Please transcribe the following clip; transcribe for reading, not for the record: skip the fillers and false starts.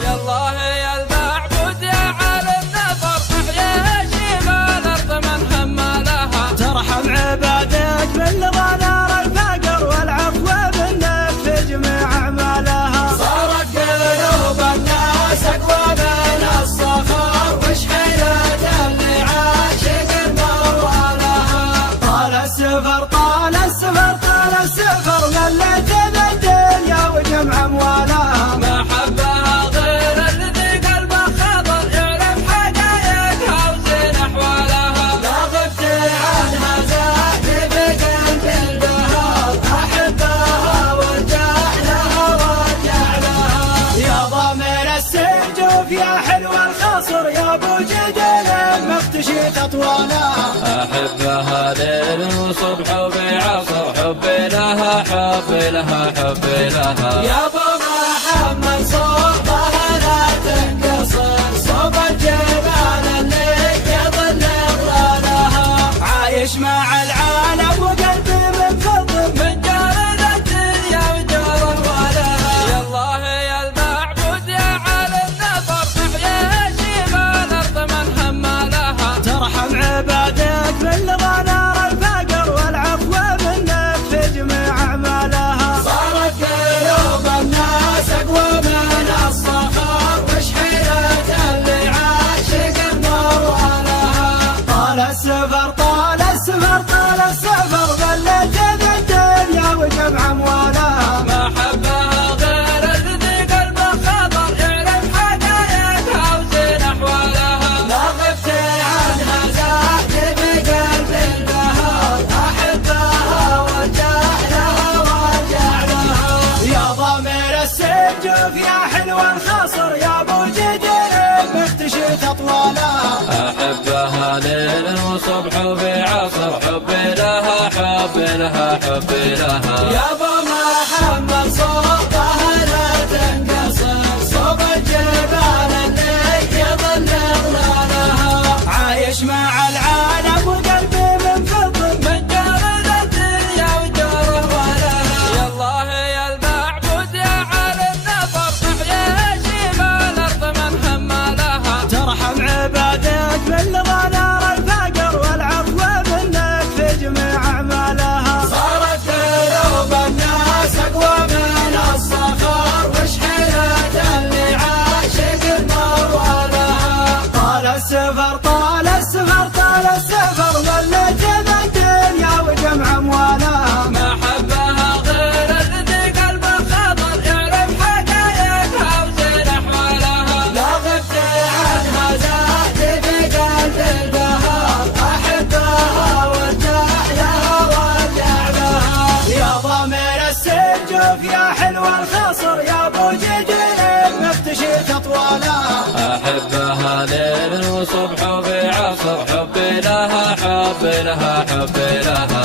يالله يا المعبود يا عالم نظر احيا شبال الارض من هم لها، ترحم عبادك من لظى نار الفقر والعفو منك في جميع اعمالها. صارت قلوب الناس اقوى من الصخر وش حيلة اللي عاشق موالها. طال السفر طال السفر طال السفر مليت بالدنيا وجمع اموالها. يا حلو الخصر يا ابو جدل مختشي اطوالها. احبها ليل وصبح وبعصر حبي لها حبي لها حبي لها. يا ابو محمد صوبها لا تنقصر صوب الجبال اللي يظل ظلالها. عايش مع العالم وقلبي منفض من جار الدنيا ودار ولها. يالله يا المعبود يا عالم نظر احيا شبال الارض من هم لها. ترحم عبادك من لظى نار الفقر والعفو منك في جميع اعمالها. صارت قلوب الناس اقوى من الصخر وش حيلة اللي عاشق موالها. طال السفر طال السفر طال السفر ظلت بالدنيا وجمع اموالها. ما حبها غير الذي قلبه خضر يعرف حقايقها وزين احوالها. لا غبت عنها زاد بقلب البهار احبها وارجع لها وارجع لها. يا ضمير السجوف يا حلو الخصر يا ابو جدل مختشيت اطوالها. احبها ليل وصبح وبعصر حبي لها حبي لها حبي لها. يا ابو محمد صوبها لا تنقصر صوب الجبال اللي يظل ظلالها. عايش مع العالم وقلبي منفض من جار الدنيا وداره ولها. يالله يا المعبود يا عالم نظر احيا شبال الارض من هم لها. ترحم عبادك من لظى نار الفقر والعفو منك في جميع اعمالها. صارت قلوب الناس اقوى من الصخر وش حيلة اللي عاشق موالها. طال السفر طال السفر طال السفر ظلت بالدنيا وجمع اموالها. ما حبها غير الذي قلبه خضر يعرف حقايقها وزين احوالها. لا غبت عنها زاد بقلب البهار احبها وارجع لها وارجع لها. يا ضمير السجوف يا حلو الخصر يا ابو جدل مختشيت اطوالها. احبها ليل وصبح وبعصر حبي لها حبي لها حبي لها.